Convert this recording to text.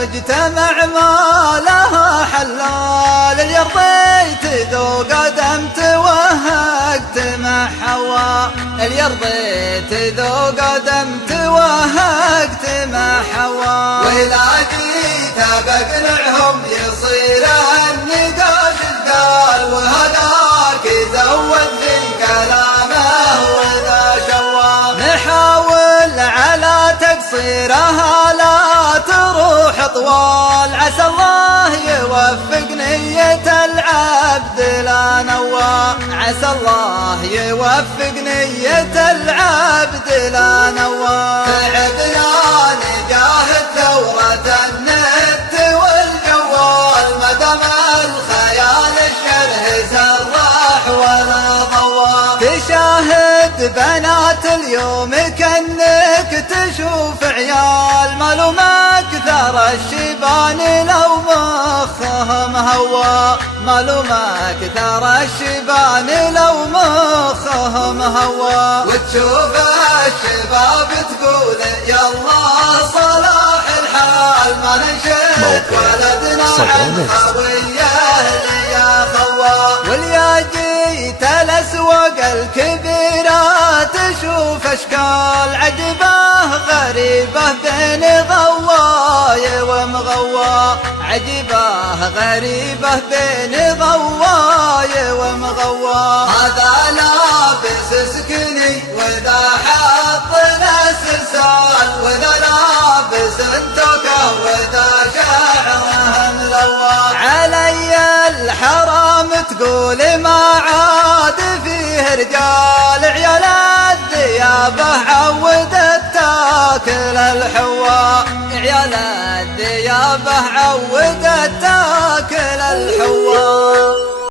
مجتمع ما لها حلال، اللي رضيت ذو قدم توهقت مع حواء، اللي رضيت ذو قدم توهقت مع حواء. وإذا جيت بقنعهم يصير النقاش الثقال، وهذاك يزود في كلامه وإذا شوى. نحاول على تقصيرها لا تروح طوال، عسى الله يوفق نية العبد لا نوى، عسى الله يوفق نية العبد لا نوى. تعبنا نجاهد ثورة النت والجوال، مدام الخيال الشره سرح ولا ضوى. تشاهد بنات اليوم كأنك تشوف عيال، مالو ما اكثر الشيبان لو مخهم هوى، مالو ما اكثر الشيبان لو مخهم هوى. وتشوف الشباب تقول يلا صلاح الحال، ما ننشد ولدنا عن خويه يا خوا. واليا جيت الاسواق الكبيرة تشوف اشكال عجبه غريبة بين غواي ومغوى، عجبه غريبة بين غواي ومغوى. هذا لابس سكني وذا حطنا سلسال، وذا لابس توكه وذا شعره ملوى. علي الحرام تقول ما عاد فيه رجال، عيال الديابة عودت تاكل الحوا، عيال الديابة عودت تاكل الحوا.